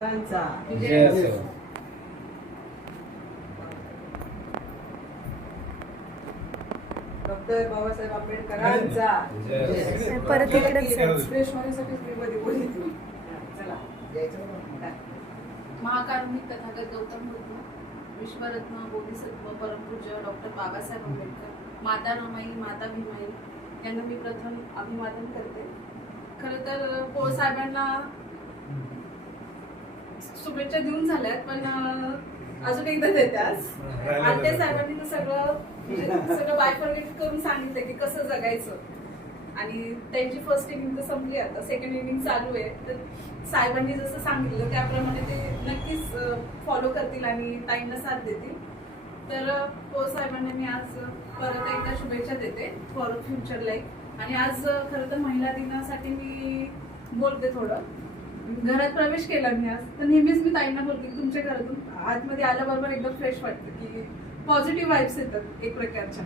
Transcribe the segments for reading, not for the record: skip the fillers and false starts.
जय असो. डॉक्टर बाबासाहेब आंबेडकरांचा जय असो. परत इकडेच एक्सप्रेस होण्यासाठी मी मध्ये बोलली. चला महाकारुणिक तथागत गौतम बुद्ध, विश्वरत्न बोधिसत्व परमपूज्य डॉक्टर बाबासाहेब आंबेडकर, माता रमाई, माता भीमाई यांना मी प्रथम अभिवादन करते. खरं तर पोळ साहेबांना शुभेच्छा देऊन झाल्यात, पण अजून एकदा देते आज. आत्या साहेबांनी तर सगळं बायफर्गेट करून सांगितलं की कसं जगायचं, आणि त्यांची फर्स्ट इनिंग तर संपली, आता सेकंड इनिंग चालू आहे. तर साहेबांनी जसं सांगितलं त्याप्रमाणे ते नक्कीच फॉलो करतील आणि टाइमला साथ देतील. तर पोळ साहेबांना मी आज परत एकदा शुभेच्छा देते फॉर फ्युचर लाईफ. आणि आज खरं तर महिला दिनासाठी मी बोलते. थोडं घरात प्रवेश केला मी आज, तर नेहमीच मी ताईंना बोलते तुमच्या घरातून आतमध्ये आल्याबरोबर एकदम फ्रेश वाटतं, की पॉझिटिव्ह वाईब्स येतात एक प्रकारच्या.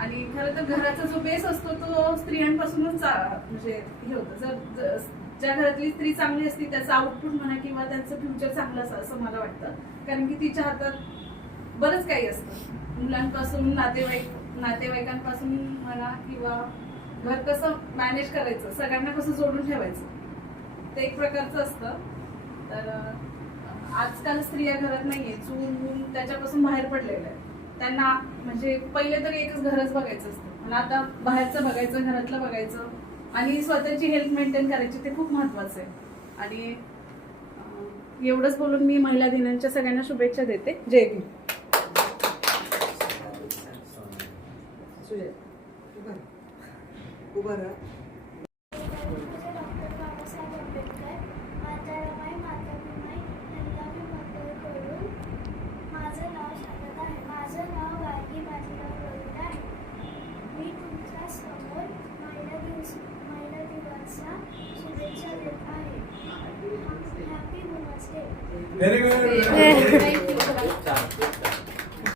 आणि खरं तर घराचा जो बेस असतो तो स्त्रियांपासूनच म्हणजे हे होतं. जर ज्या घरातली स्त्री चांगली असते त्याचं आउटपुट म्हणा किंवा त्यांचं फ्युचर चांगलं असं असं मला वाटतं. कारण की तिच्या हातात बरंच काही असतं, मुलांपासून नातेवाईकांपासून म्हणा, किंवा घर कसं मॅनेज करायचं, सगळ्यांना कसं जोडून ठेवायचं, ते एक प्रकारचं असतं. तर आजकाल स्त्रिया घरात नाहीये, चूल त्याच्यापासून बाहेर पडलेलं आहे. त्यांना म्हणजे पहिले तरी एकच घरच बघायचं असतं, आणि आता बाहेरचं बघायचं, घरातलं बघायचं, आणि स्वतःची हेल्थ मेंटेन करायची, ते खूप महत्वाचं आहे. आणि एवढंच बोलून मी महिला दिनाच्या सगळ्यांना शुभेच्छा देते. जय भीम. उभं राहा. डॉक्टर बाबासाहेब आंबेडकर, माता रमाई, माता भीमाई यांना मी वंदन करून. माझं नाव शारदा आहे. माझं नाव गायत्री, माझे नाव कविता आहे. मी तुमच्या समोर महिला दिवसाच्या शुभेच्छा देत आहे. Happy women's day. Very good.